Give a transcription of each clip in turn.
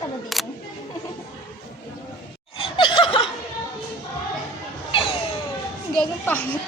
Ano din? Gagawin pangit.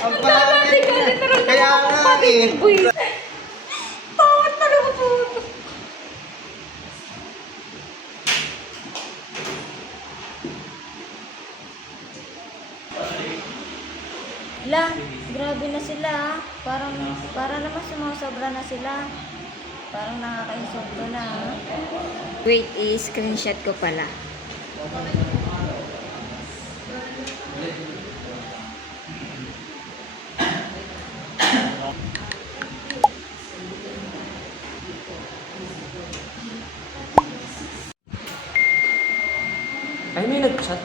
Ang pangit na. Kaya nga eh. Pangit talaga po. La, grabe na sila ah. Para naman sumasobra na sila. Parang nakaka-insulto na ah. Wait, i-screenshot ko pala. Ay, may nag-chat.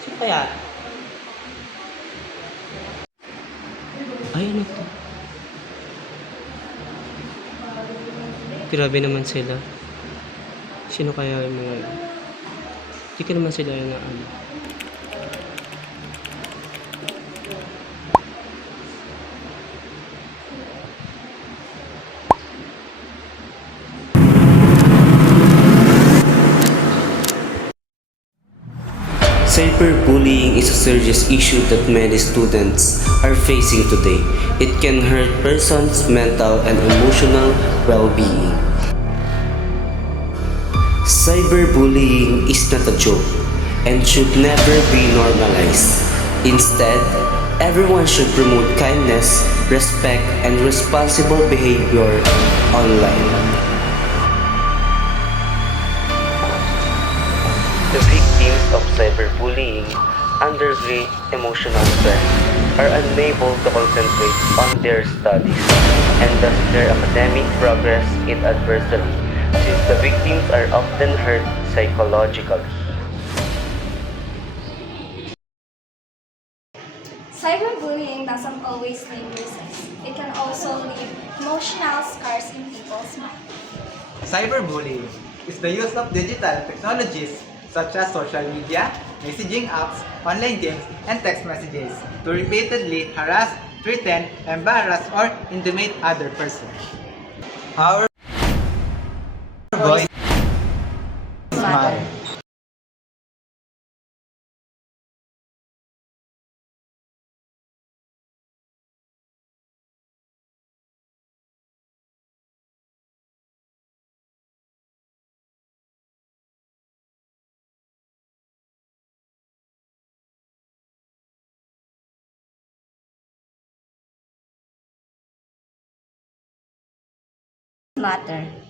Sino kaya? Ay, ano to? Grabe naman sila. Sino kaya yung mga... Hindi ko naman sila yung ano. Cyberbullying is a serious issue that many students are facing today. It can hurt persons' mental and emotional well-being. Cyberbullying is not a joke and should never be normalized. Instead, everyone should promote kindness, respect, and responsible behavior online. The victims of cyberbullying under great emotional stress are unable to concentrate on their studies, and thus their academic progress is adversely, since the victims are often hurt psychologically. Cyberbullying doesn't always leave bruises. It can also leave emotional scars in people's minds. Cyberbullying is the use of digital technologies such as social media, messaging apps, online games, and text messages to repeatedly harass, threaten, embarrass, or intimidate other persons. Our voice matter. Matter.